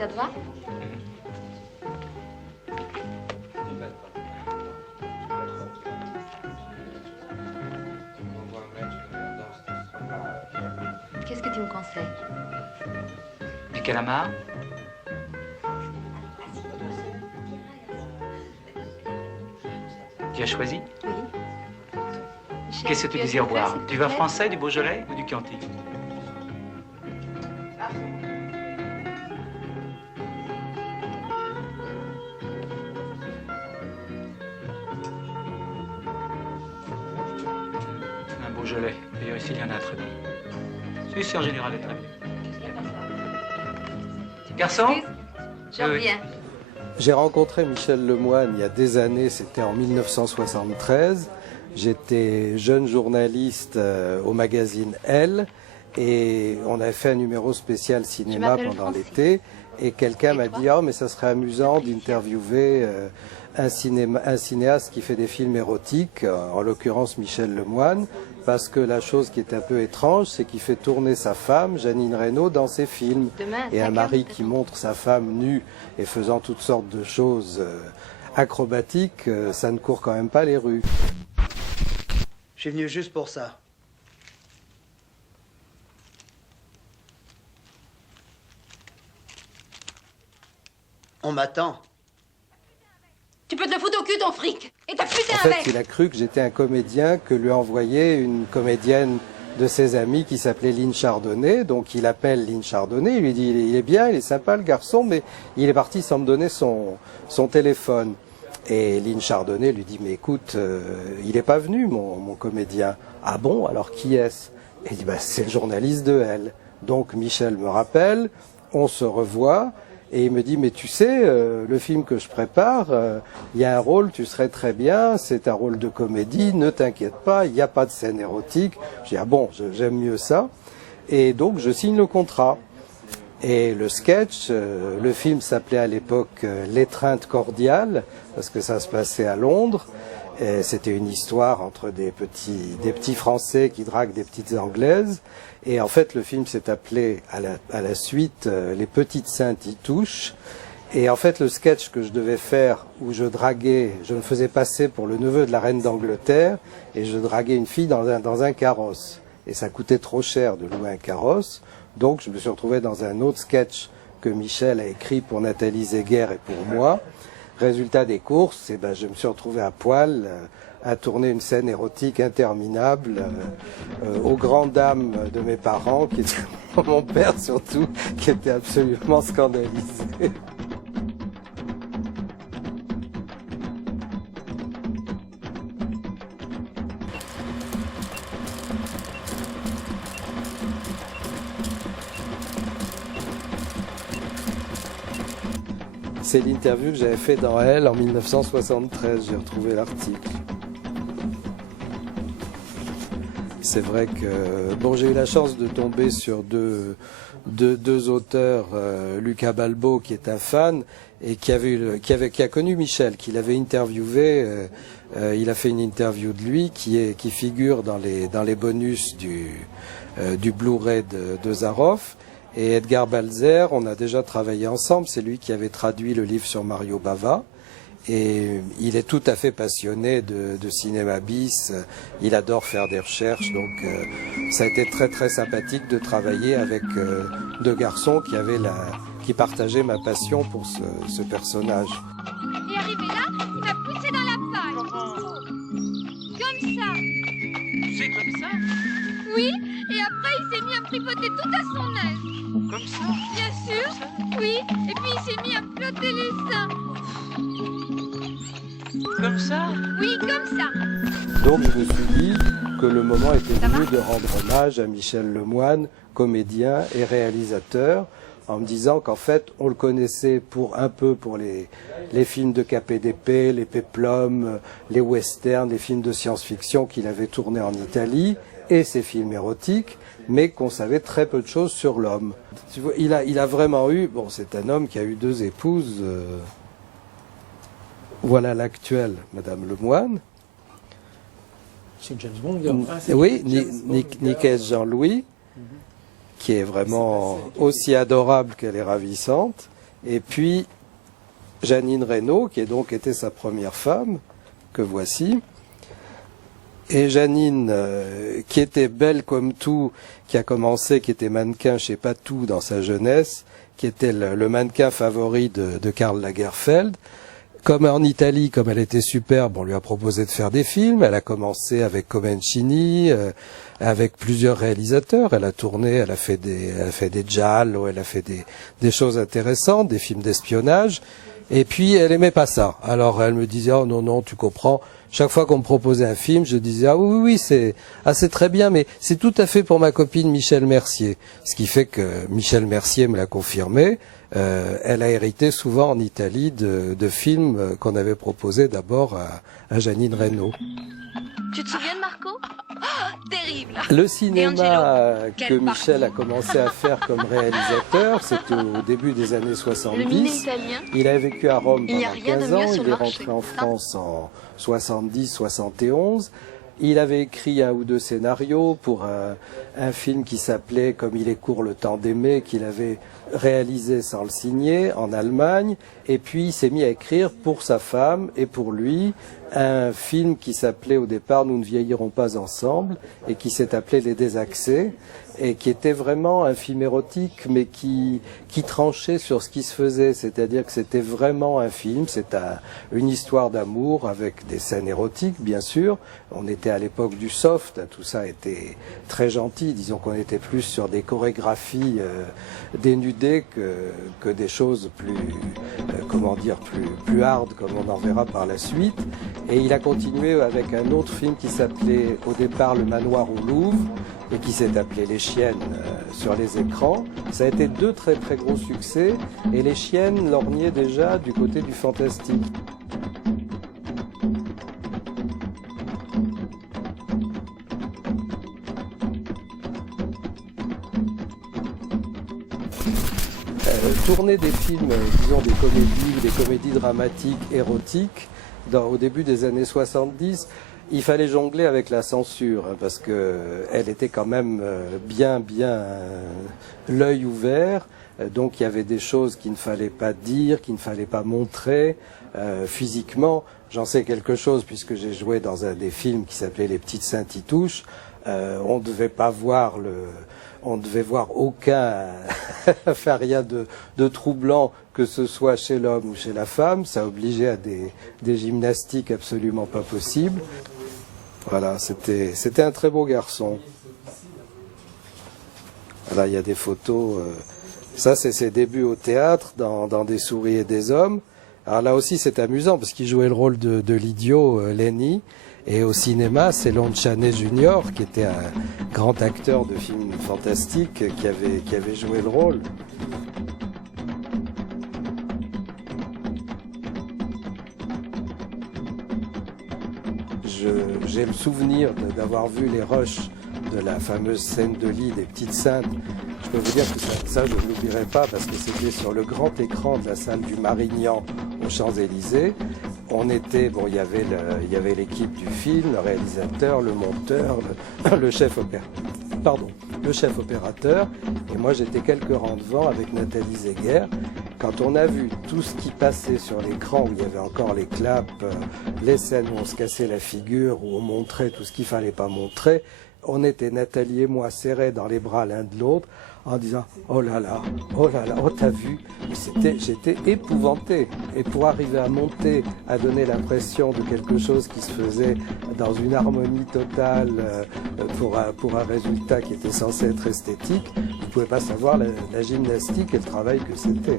Ça te va? Qu'est-ce que tu me conseilles? Du calamar? Tu as choisi? Oui. Qu'est-ce que tu désires boire? Du vin français, du Beaujolais ou du Chianti? Un Beaujolais. D'ailleurs, ici, il y en a un très bon. Celui-ci, en général, est très bon. Garçon? Je reviens. J'ai rencontré Michel Lemoine il y a des années, c'était en 1973. J'étais jeune journaliste au magazine Elle et on avait fait un numéro spécial cinéma pendant l'été et quelqu'un m'a dit « Oh mais ça serait amusant d'interviewer un cinéaste qui fait des films érotiques, en l'occurrence Michel Lemoine, parce que la chose qui est un peu étrange, c'est qu'il fait tourner sa femme, Jeannine Reynaud, dans ses films. Et un mari qui montre sa femme nue et faisant toutes sortes de choses acrobatiques, ça ne court quand même pas les rues. Je suis venu juste pour ça. On m'attend. Tu peux te le foutre au cul, ton fric. Et t'as putain En fait, il a cru que j'étais un comédien que lui a envoyé une comédienne de ses amis qui s'appelait Lynn Chardonnay. Donc il appelle Lynn Chardonnay, il lui dit il est bien, il est sympa le garçon, mais il est parti sans me donner son téléphone. Et Lynn Chardonnay lui dit mais écoute, il n'est pas venu mon comédien. Ah bon, alors qui est-ce? Et il dit bah, c'est le journaliste de Elle. Donc Michel me rappelle, on se revoit. Et il me dit, mais tu sais, le film que je prépare, il y a un rôle, tu serais très bien, c'est un rôle de comédie, ne t'inquiète pas, il n'y a pas de scène érotique. Je dis, ah bon, j'aime mieux ça. Et donc, je signe le contrat. Et le sketch, le film s'appelait à l'époque L'étreinte cordiale, parce que ça se passait à Londres. C'était une histoire entre des petits Français qui draguent des petites Anglaises. Et en fait, le film s'est appelé à la suite Les petites saintes y touchent. Et en fait, le sketch que je devais faire, où je me faisais passer pour le neveu de la reine d'Angleterre, et je draguais une fille dans un carrosse. Et ça coûtait trop cher de louer un carrosse. Donc, je me suis retrouvé dans un autre sketch que Michel a écrit pour Nathalie Zeguer et pour moi. Résultat des courses, je me suis retrouvé à poil à tourner une scène érotique interminable aux grandes dames de mes parents, qui étaient, mon père surtout, qui était absolument scandalisé. C'est l'interview que j'avais fait dans Elle en 1973, j'ai retrouvé l'article. C'est vrai que bon, j'ai eu la chance de tomber sur deux auteurs, Lucas Balbo qui est un fan et qui a connu Michel, qui l'avait interviewé. Il a fait une interview de lui qui figure dans les bonus du Blu-ray de Zaroff. Et Edgar Balzer, on a déjà travaillé ensemble, c'est lui qui avait traduit le livre sur Mario Bava. Et il est tout à fait passionné de cinéma bis, il adore faire des recherches, donc ça a été très très sympathique de travailler avec deux garçons qui partageaient ma passion pour ce personnage. Et arrivé là, il m'a poussé dans la paille. Comme ça. C'est comme ça? Oui, et après il s'est mis à me tripoter tout à son aise. Comme ça? Bien sûr, oui, et puis il s'est mis à me flotter les seins. Comme ça? Oui, comme ça. Donc je me suis dit que le moment était venu de rendre hommage à Michel Lemoine, comédien et réalisateur, en me disant qu'en fait on le connaissait pour les films de KPDP, les péplums, les westerns, les films de science-fiction qu'il avait tournés en Italie et ses films érotiques, mais qu'on savait très peu de choses sur l'homme. Tu vois, il a vraiment eu, bon, c'est un homme qui a eu deux épouses. Voilà l'actuelle, Madame Lemoine. C'est James Bond. Oui, Nicaise Jean-Louis, qui est vraiment aussi adorable qu'elle est ravissante. Et puis Jeannine Reynaud, qui est donc était sa première femme, que voici. Et Jeannine, qui était belle comme tout, qui a commencé, qui était mannequin chez Patou dans sa jeunesse, qui était le mannequin favori de Karl Lagerfeld. Comme en Italie, comme elle était superbe, on lui a proposé de faire des films. Elle a commencé avec Comencini, avec plusieurs réalisateurs. Elle a tourné, elle a fait des giallo, elle a fait des choses intéressantes, des films d'espionnage. Et puis, elle aimait pas ça. Alors, elle me disait, oh non, non, tu comprends. Chaque fois qu'on me proposait un film, je disais, ah oui, oui, c'est très bien, mais c'est tout à fait pour ma copine Michel Mercier. Ce qui fait que Michel Mercier me l'a confirmé. Elle a hérité souvent en Italie de films qu'on avait proposés d'abord à Jeannine Reynaud. Tu te souviens de Marco? Terrible. Le cinéma que Quel Michel parti. a commencé à faire comme réalisateur, c'était au début des années Le 70. mine italien. Il a vécu à Rome Il n'y a pendant rien de 15 mieux ans, sur il le est marché. rentré en France en 70-71. Il avait écrit un ou deux scénarios pour un film qui s'appelait « Comme il est court le temps d'aimer », qu'il avait réalisé sans le signer en Allemagne. Et puis il s'est mis à écrire pour sa femme et pour lui un film qui s'appelait au départ « Nous ne vieillirons pas ensemble » et qui s'est appelé « Les Désaxés » et qui était vraiment un film érotique mais qui tranchait sur ce qui se faisait, c'est-à-dire que c'était vraiment un film, c'est une histoire d'amour avec des scènes érotiques bien sûr. On était à l'époque du soft, tout ça était très gentil, disons qu'on était plus sur des chorégraphies dénudées que des choses plus, plus hard comme on en verra par la suite. Et il a continué avec un autre film qui s'appelait au départ Le Manoir au Louvre et qui s'est appelé Les Chiennes sur les écrans. Ça a été deux très très gros succès et Les Chiennes lorgnaient déjà du côté du fantastique. Tourner des films, disons des comédies dramatiques, érotiques, au début des années 70, il fallait jongler avec la censure, hein, parce que elle était quand même bien l'œil ouvert, donc il y avait des choses qu'il ne fallait pas dire, qu'il ne fallait pas montrer physiquement. J'en sais quelque chose puisque j'ai joué dans un des films qui s'appelait Les Petites Saint-Titouches. On ne devait pas voir on ne devait voir aucun faire rien de troublant, que ce soit chez l'homme ou chez la femme. Ça obligeait à des gymnastiques absolument pas possibles. Voilà, c'était un très beau garçon. Là, il y a des photos. Ça, c'est ses débuts au théâtre, dans Des souris et des hommes. Alors là aussi, c'est amusant, parce qu'il jouait le rôle de l'idiot Lenny. Et au cinéma, c'est Lon Chaney Jr., qui était un grand acteur de films fantastiques, qui avait joué le rôle. J'ai le souvenir d'avoir vu les rushs de la fameuse scène de lit des Petites Saintes. Je peux vous dire que ça je ne l'oublierai pas parce que c'était sur le grand écran de la salle du Marignan aux Champs-Élysées. On était, bon, il y avait l'équipe du film, le réalisateur, le monteur, le chef opérateur, et moi j'étais quelques rangs devant avec Nathalie Zeguer. Quand on a vu tout ce qui passait sur l'écran, où il y avait encore les claps, les scènes où on se cassait la figure, où on montrait tout ce qu'il fallait pas montrer, on était, Nathalie et moi, serrés dans les bras l'un de l'autre, en disant « Oh là là, oh t'as vu ?» J'étais épouvanté. Et pour arriver à monter, à donner l'impression de quelque chose qui se faisait dans une harmonie totale pour un résultat qui était censé être esthétique, vous ne pouvez pas savoir la gymnastique et le travail que c'était.